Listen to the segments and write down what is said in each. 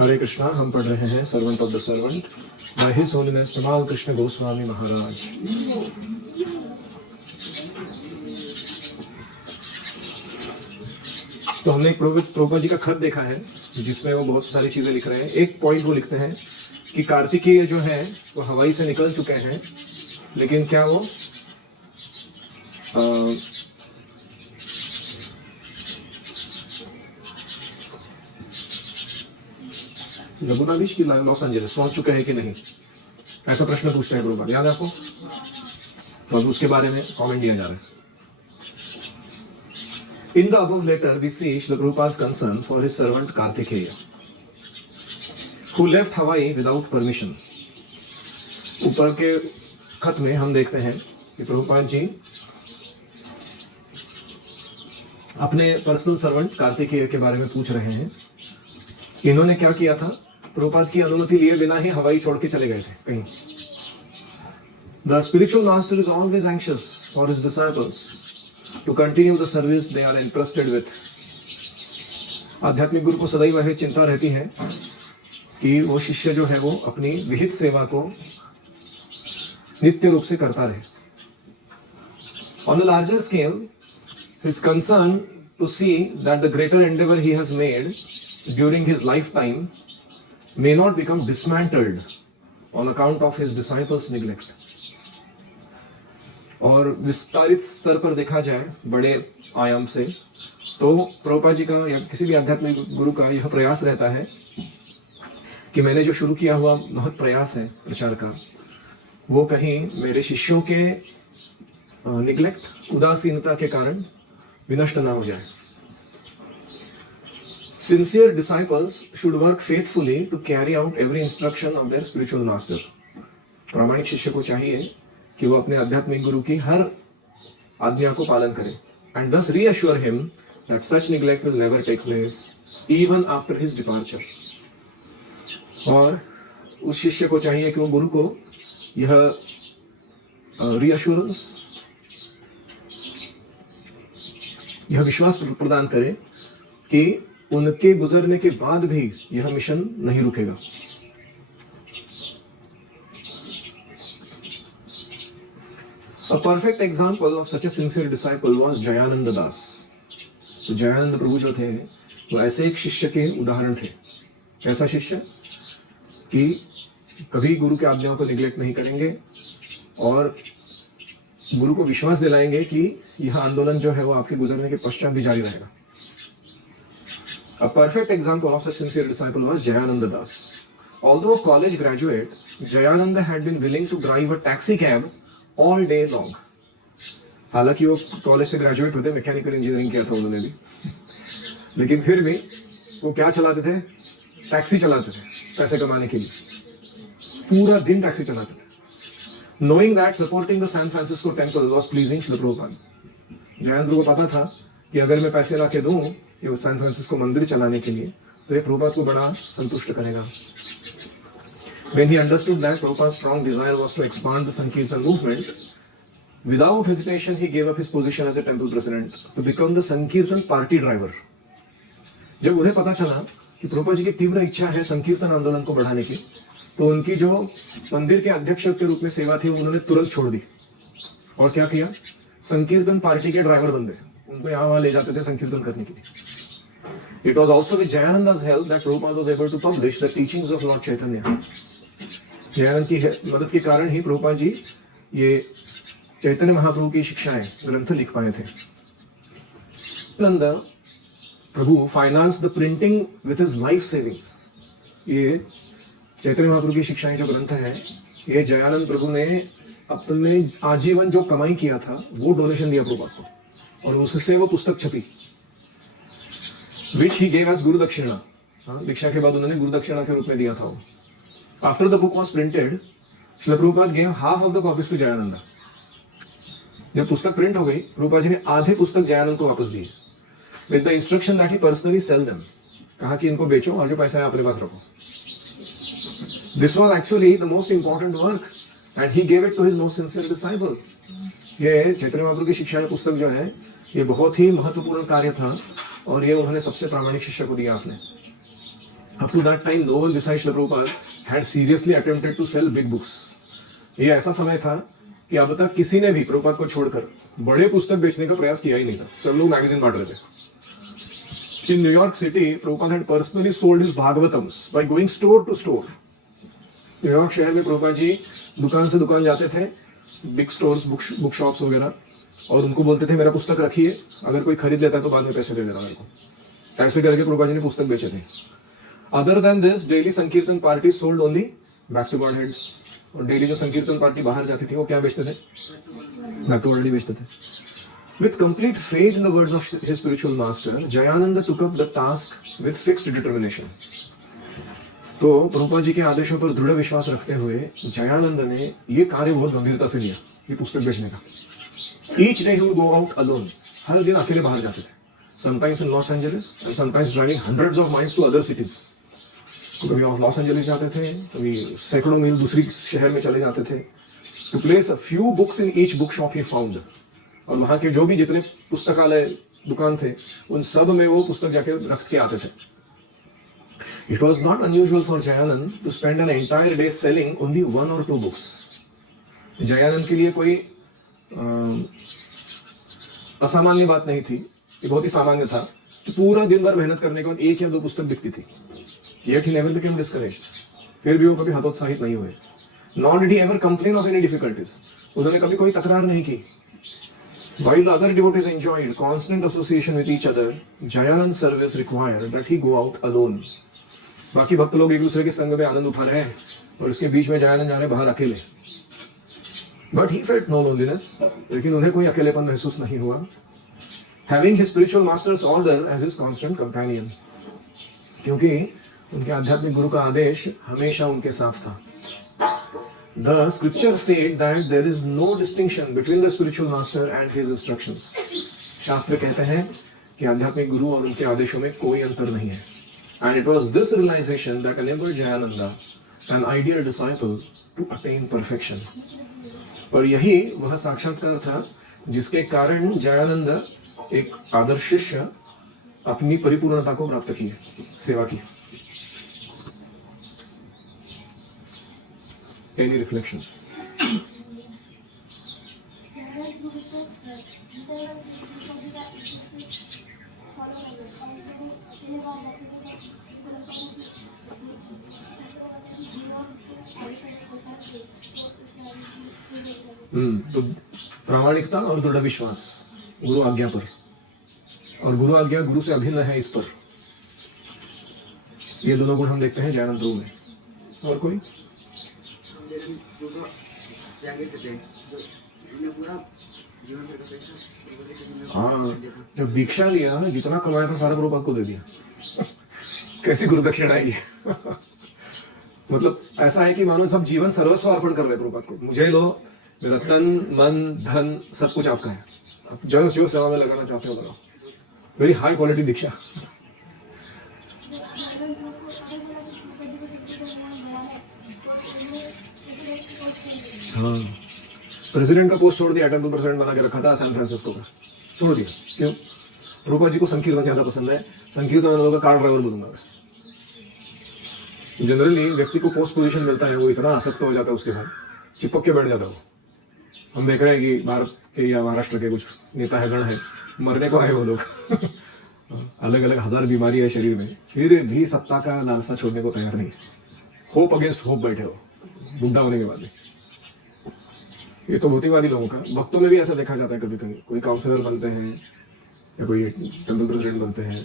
हरे कृष्णा। हम पढ़ रहे हैं servant of the servant by his holiness Tamal Krishna Goswami महाराज। तो हमने एक प्रभुपाद जी का खत देखा है जिसमें वो बहुत सारी चीजें लिख रहे हैं। एक पॉइंट वो लिखते हैं कि कार्तिकेय जो है वो हवाई से निकल चुके हैं, लेकिन क्या वो यमुना बीच की लॉस एंजलिस पहुंच चुके हैं कि नहीं, ऐसा प्रश्न पूछते हैं प्रभुपाद। याद है आपको? तो अब उसके बारे में कमेंट दिया जा रहा है। In the above letter, we see Srila Prabhupada's concern for his servant Kartikeya, who left Hawaii without permission. ऊपर के खत में हम देखते हैं कि प्रभुपाद जी अपने पर्सनल सर्वेंट कार्तिकेय के बारे में पूछ रहे हैं। इन्होंने क्या किया था? प्रभुपाद की अनुमति लिए बिना ही हवाई छोड़ के चले गए थे कहीं। The spiritual master is always anxious for his disciples to continue the service they are entrusted with. आध्यात्मिक गुरु को सदैव यह चिंता रहती है कि वो शिष्य जो है वो अपनी विहित सेवा को नित्य रूप से करता रहे। On a larger scale, his concern to see that the greater endeavor he has made during his lifetime may not become dismantled on account of his disciples' neglect. और विस्तारित स्तर पर देखा जाए बड़े आयाम से, तो प्रभुपाद जी का या किसी भी आध्यात्मिक गुरु का यह प्रयास रहता है कि मैंने जो शुरू किया हुआ महत् प्रयास है प्रचार का, वो कहीं मेरे शिष्यों के निग्लेक्ट, उदासीनता के कारण विनष्ट ना हो जाए। Sincere disciples should work faithfully to carry out every instruction of their spiritual master. प्रामाणिक शिष्य को चाहिए कि वो अपने आध्यात्मिक गुरु की हर आज्ञा को पालन करे, and thus reassure him that such neglect will never take place even after his departure. और उस शिष्य को चाहिए कि वो गुरु को यह reassurance, यह विश्वास प्रदान करे कि उनके गुजरने के बाद भी यह मिशन नहीं रुकेगा। A perfect example of such a sincere disciple was Jayananda Das. तो जयानंद प्रभु जो थे वो ऐसे एक शिष्य के उदाहरण थे। कैसा शिष्य कि कभी गुरु के आज्ञाओं को निग्लेक्ट नहीं करेंगे और गुरु को विश्वास दिलाएंगे कि यह आंदोलन जो है वो आपके गुजरने के पश्चात भी जारी रहेगा। A perfect example of a sincere disciple was Jayananda Das. Although a college graduate, Jayananda had been willing to drive a taxi cab all day long. हालांकि वो कॉलेज से ग्रेजुएट होते, मैकेनिकल इंजीनियरिंग किया था उन्होंने भी, लेकिन फिर भी वो क्या चलाते थे? टैक्सी चलाते थे पैसे कमाने के लिए। पूरा दिन टैक्सी चलाते थे। Knowing that supporting the San Francisco temple was pleasing Srila Prabhupada. Jayanand को पता था कि अगर मैं पैसे ला के दूं ये सैन फ्रांसिस्को मंदिर चलाने के लिए, तो ये प्रभुपाद को बड़ा संतुष्ट करेगा। When he understood that Prabhupada's strong desire was to expand the Sankirtan movement, without hesitation he gave up his position as a temple president to become the Sankirtan party driver. जब उन्हें पता चला कि प्रभुपाद जी की तीव्र इच्छा है संकीर्तन आंदोलन को बढ़ाने की, तो उनकी जो मंदिर के अध्यक्ष के रूप में सेवा थी उन्होंने तुरंत छोड़ दी और क्या किया? संकीर्तन पार्टी के ड्राइवर बन गए। उनको यहाँ वहां ले जाते थे संकीर्तन करने के लिए। It was also with Jayananda's help that Prabhupada was able to publish the teachings of Lord Chaitanya. Jayanand की मदद के कारण ही प्रभुपाद जी ये चैतन्य महाप्रभु की शिक्षाएं ग्रंथ लिख पाए थे। Nanda Prabhu finance the printing with his life savings. ये चैतन्य महाप्रभु की शिक्षाएं जो ग्रंथ है, ये जयानंद प्रभु ने अपने आजीवन जो कमाई किया था वो डोनेशन दिया प्रभुपाद को, और उससे वो पुस्तक छपी, which he gave as गुरु दक्षिणा। दीक्षा के बाद उन्होंने गुरु दक्षिणा के रूप में दिया था वो। After the book was printed, Srila Prabhupada gave half of the copies to Jayananda. जब पुस्तक प्रिंट हो गई, प्रभुपाद जी ने आधे पुस्तक जयानंद को वापस दिए, with the instruction that he personally sell them. कहा कि इनको बेचो और जो पैसा है अपने पास रखो। This was actually the most important work, and he gave it to his most sincere disciple. ये चैतन्य महाप्रभु की शिक्षा पुस्तक जो है, ये बहुत ही महत्वपूर्ण कार्य था और ये उन्होंने सबसे प्रामाणिक शिष्य को दिया आपने. Up to that time, no one besides Srila Prabhupada had seriously attempted to sell big books. ये ऐसा समय था कि अब तक किसी ने भी प्रभुपाद को छोड़कर बड़े पुस्तक बेचने का प्रयास किया ही नहीं था. सब लोग मैगजीन बांट रहे थे. In New York City, Prabhupada had personally sold his Bhagavatams by going store to store. New York शहर में प्रभुपाद जी दुकान से दुकान जाते थे, बिग स्टोर्स, बुक शॉप्स वगैरह, और उनको बोलते थे मेरा पुस्तक रखिए, अगर कोई खरीद लेता है तो बाद में पैसे दे देना मेरे को. ऐसे करके प्रभुपाद जी ने पुस्तक बेचे थे. Other than this, daily sankirtan party sold only back to Godheads. और डेली जो संकीर्तन पार्टी बाहर जाती थी वो क्या बेचते थे? बैक टू गॉड बेचते थे. With complete faith in the words of his spiritual master, Jayananda took up the task with fixed determination. तो प्रभुपाद जी के आदेशों पर दृढ़ विश्वास रखते हुए जयानंद ने ये कार्य बहुत गंभीरता से लिया, ये पुस्तक बेचने का. Each day he would go out alone. हर दिन अकेले बाहर जाते थे. Sometimes in Los Angeles and sometimes driving hundreds of miles to other cities. कभी लॉस एंजलिस जाते थे, कभी सैकड़ों मील दूसरी शहर में चले जाते थे. To place a few books in each book shop he found. और वहां के जो भी जितने पुस्तकालय दुकान थे उन सब में वो पुस्तक जाके रख के आते थे. It was not unusual for Jayanand to spend an entire day selling only 1 or 2 books. Jayanand के लिए कोई असामान्य बात नहीं थी, ये बहुत ही सामान्य था कि पूरा दिन भर मेहनत करने के बाद 1 या 2 पुस्तक बिकती थी. Yet he never became discouraged. फिर भी वो कभी हतोत्साहित नहीं हुए. Nor did he ever complain of any difficulties. उन्होंने कभी कोई तकरार नहीं की. While the other devotees enjoyed constant association with each other, Jayanand's service required that he go out alone. बाकी भक्त लोग एक दूसरे के संग में आनंद उठा रहे हैं और इसके बीच में जयानंद जा रहे बाहर अकेले. But he felt no loneliness. लेकिन उन्हें कोई अकेलेपन महसूस नहीं हुआ. Having his spiritual master's order as his constant companion. क्योंकि उनके आध्यात्मिक गुरु का आदेश हमेशा उनके साथ था. The scriptures state that there is no distinction between the spiritual master and his instructions. शास्त्र कहते हैं कि आध्यात्मिक गुरु और उनके आदेशों में कोई अंतर नहीं है. And it was this realization that enabled Jayananda, an ideal disciple, to attain perfection. और यही वह साक्षात्कार था जिसके कारण जयानंद, एक आदर्श शिष्य, अपनी परिपूर्णता को प्राप्त किए, सेवा की. Any reflections? तो प्रामाणिकता और दृढ़ विश्वास गुरु आज्ञा पर, और गुरु आज्ञा गुरु से अभिन्न है इस पर. ये दोनों गुण हम देखते हैं जयानंद ध्रुव में. और कोई? हाँ, जब दीक्षा लिया जितना कमाया था सारा प्रभुपाद को दे दिया. कैसी गुरुदक्षिणा है ये. मतलब ऐसा है कि मानो सब जीवन सर्वस्व अर्पण कर रहे प्रभुपाद को. मुझे लो, मेरा तन मन धन सब कुछ आपका है, आप जो सेवा में लगाना चाहते हो लगाओ. वेरी हाई क्वालिटी दीक्षा. हाँ, प्रेसिडेंट का पोस्ट छोड़ दिया, टेम्पल प्रेसिडेंट बना के रखा था सैन फ्रांसिस्को का, छोड़ दिया. क्यों? प्रभुपाद जी को संकीर्तन ज्यादा पसंद है, संकीर्तन वालों का कार ड्राइवर बोलूंगा मैं. जनरली व्यक्ति को पोस्ट पोजीशन मिलता है, वो इतना आसक्त हो जाता है उसके साथ, चिपक के बैठ जाता है. हम देख रहे हैं कि भारत के या महाराष्ट्र के कुछ नेता है, गण है, मरने को आए वो लोग. अलग अलग 1000 बीमारी है शरीर में, फिर भी सत्ता का लालसा छोड़ने को तैयार नहीं. होप अगेंस्ट होप बैठे हो बुढ़ा होने के बाद भी. ये तो भौतिकवादी लोगों का. भक्तों में भी ऐसा देखा जाता है कभी कभी. कोई काउंसलर बनते हैं या कोई टेम्पल प्रेसिडेंट बनते हैं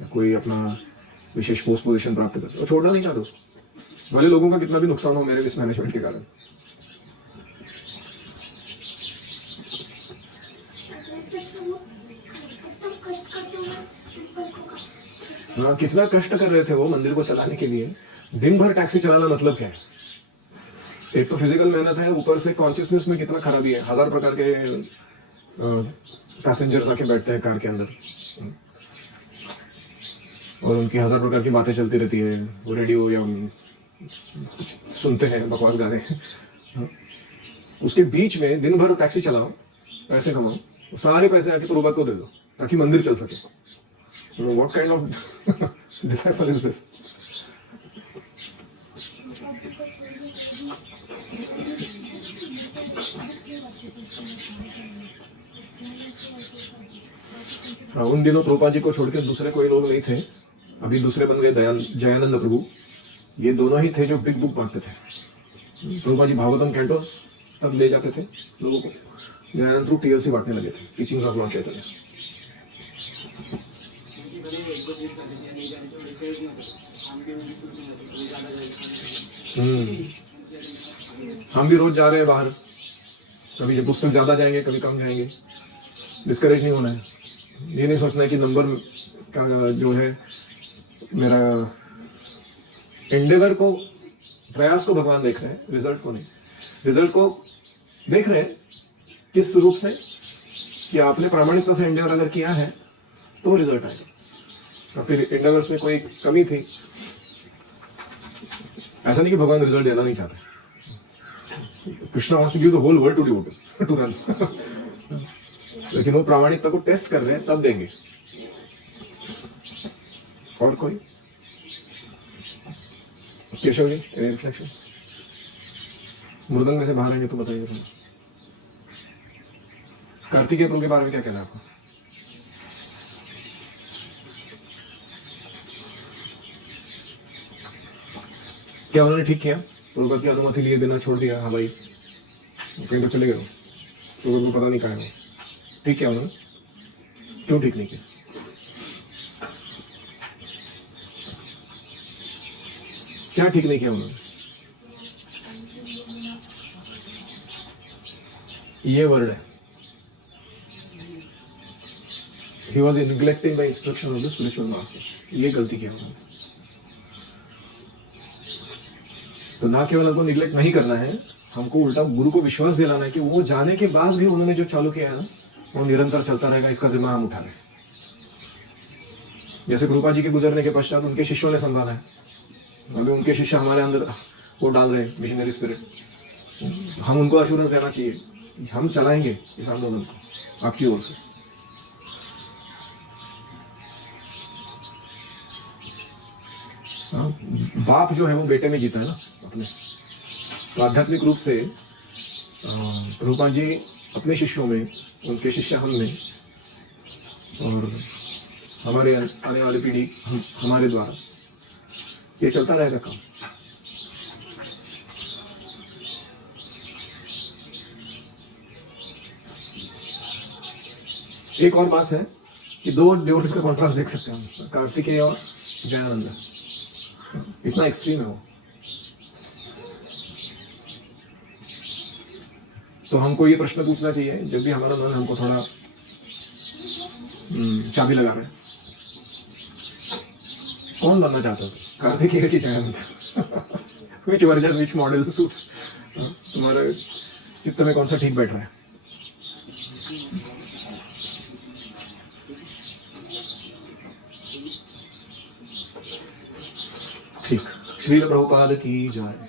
या कोई अपना विशेष पोस्ट पोजीशन प्राप्त करते हैं और छोड़ना नहीं चाहते उसको, भले लोगों का कितना भी नुकसान हो मेरे मिसमैनेजमेंट के कारण. हाँ, कितना कष्ट कर रहे थे वो मंदिर को चलाने के लिए. दिन भर टैक्सी चलाना मतलब क्या है? एक तो फिजिकल मेहनत है, ऊपर से कॉन्शियसनेस में कितना खराबी है. 1000 प्रकार के पैसेंजर्स आके बैठते हैं कार के अंदर और उनकी 1000 प्रकार की बातें चलती रहती है. वो रेडियो या कुछ सुनते हैं, बकवास गाने. उसके बीच में दिन भर टैक्सी चलाओ, पैसे कमाओ, सारे पैसे आके प्रभुपाद को दे दो ताकि मंदिर चल सके. What kind of disciple is this? हाँ, उन दिनों प्रभुपाद जी को छोड़कर दूसरे कोई लोग नहीं थे। अभी दूसरे बन गए जयानंद प्रभु। ये दोनों ही थे जो बिग बुक बांटते थे। प्रभुपाद जी भागवतम कैंटोस तब ले जाते थे लोगों को। जयानंद प्रभु टीएलसी बांटने लगे थे, टीचिंग्स ऑफ लॉर्ड चैतन्य। हम भी रोज जा रहे हैं बाहर, कभी जब पुस्तक ज्यादा जाएंगे, कभी कम जाएंगे। डिस्करेज नहीं होना है, ये नहीं सोचना है कि नंबर का जो है मेरा एंडेवर को, प्रयास को भगवान देख रहे हैं, रिजल्ट को नहीं। रिजल्ट को देख रहे हैं किस रूप से कि आपने प्रामाणिकता से एंडेवर अगर किया है तो रिजल्ट आएगा। और फिर एंडेवर्स में कोई कमी थी, ऐसा नहीं कि भगवान रिजल्ट देना नहीं चाहते। Krishna wants to give the whole world to devotees to run, लेकिन वो प्रामाणिकता को टेस्ट कर रहे हैं, तब देंगे। और कोई केशव जी रिफ्लेक्शन मृदंग में से बाहर आएंगे तो बताइए तुम्हें। कार्तिकेय प्रभु के बारे में क्या कहना है आपको? क्या उन्होंने ठीक किया? प्रभुपाद की अनुमति लिए बिना छोड़ दिया, हाँ भाई कहीं तो चले गए, प्रभुपाद को पता नहीं कहा है। ठीक किया उन्होंने? क्यों ठीक नहीं किया? क्या ठीक नहीं किया उन्होंने? ये वर्ड है, he was neglecting the instruction of the spiritual master। ये गलती किया उन्होंने। तो ना केवल हमको निग्लेक्ट नहीं करना है, हमको उल्टा गुरु को विश्वास दिलाना है कि वो जाने के बाद भी उन्होंने जो चालू किया है ना, वो निरंतर चलता रहेगा। इसका जिम्मा हम उठा रहे। जैसे प्रभुपाद जी के गुजरने के पश्चात उनके शिष्यों ने संभाला है, अभी उनके शिष्य हमारे अंदर वो डाल रहे मिशनरी स्पिरिट। हम उनको अश्योरेंस देना चाहिए, हम चलाएंगे इस आंदोलन को आपकी ओर से। बाप जो है वो बेटे में जीता है ना अपने। तो आध्यात्मिक रूप से प्रभुपाद जी अपने शिष्यों में, उनके शिष्य हम में, और हमारे आने वाली पीढ़ी हमारे द्वारा, ये चलता रहेगा काम। एक और बात है कि दो डिवोटीज का कॉन्ट्रास्ट देख सकते हैं हम, कार्तिकेय और जयानंद। इतना एक्सट्रीम है वो। तो हमको ये प्रश्न पूछना चाहिए जब भी हमारा मन हमको थोड़ा चाबी लगा रहा है, कौन बनना चाहते हो, कार्तिकेय की जयानंद? विच वर्जन, विच मॉडल सूट्स तुम्हारे चित्त में, कौन सा ठीक बैठ रहा है? ठीक। श्रील प्रभुपाद की जय।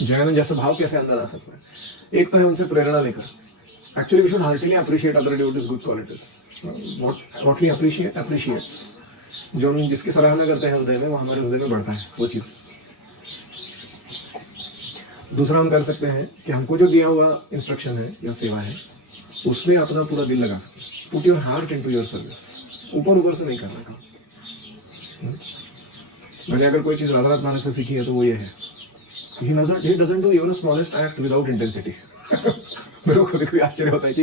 जयानंद जैसा भाव कैसे अंदर आ सकता है? एक तो है उनसे प्रेरणा लेकर। Actually we should heartily appreciate other devotees good qualities. What we appreciate appreciates. जो हम जिसकी सराहना करते हैं हृदय में, वो हमारे हृदय में बढ़ता है वो चीज। दूसरा हम कर सकते हैं कि हमको जो दिया हुआ इंस्ट्रक्शन है या सेवा है, उसमें अपना पूरा दिल लगा सकते। Put your heart into your service. ऊपर ऊपर से नहीं करना काम। मैंने अगर कोई चीज राधा महाराज से सीखी है तो वो ये है, he doesn't do even the smallest act without intensity। मेरे को कभी कभी आश्चर्य होता है कि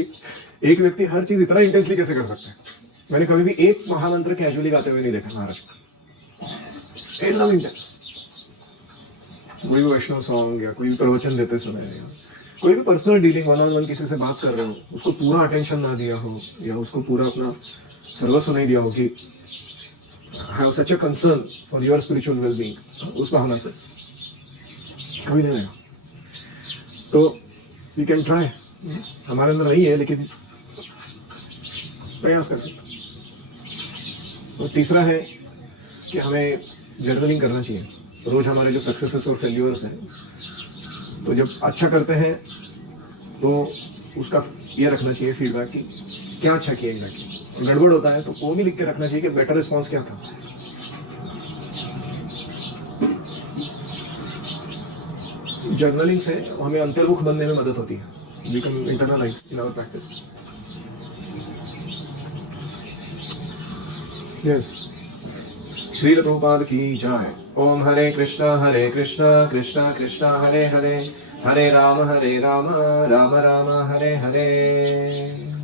एक व्यक्ति हर चीज इतना इंटेंसली कैसे कर सकता है। मैंने कभी भी एक महामंत्र कैजुअली गाते हुए नहीं देखा महाराज को। एकदम इंटेंस। कोई भी वैष्णव सॉन्ग या कोई भी प्रवचन देते समय या कोई भी personal dealing, one on one किसी से बात कर रहे हो, उसको पूरा अटेंशन ना दिया हो या उसको पूरा अपना सर्वस्व नहीं दिया हो कि have such a concern for your spiritual well-being, उस भावना से कभी नहीं आएगा। तो we can try, हमारे अंदर नहीं है लेकिन प्रयास कर सकते। और तीसरा है कि हमें जर्नलिंग करना चाहिए रोज, हमारे जो सक्सेसेस और फेल्यूर्स हैं। तो जब अच्छा करते हैं तो उसका ये रखना चाहिए फीडबैक कि क्या अच्छा किया एग्जैक्टली। गड़बड़ होता है तो वो भी लिख के रखना चाहिए कि बेटर रिस्पॉन्स क्या था। जर्नलिंग से हमें अंतर्मुख बनने में मदद होती है। We can internalise in our practice. Yes, Srila Prabhupada की जय। ओम हरे कृष्णा कृष्णा कृष्णा हरे हरे, हरे राम राम राम हरे हरे।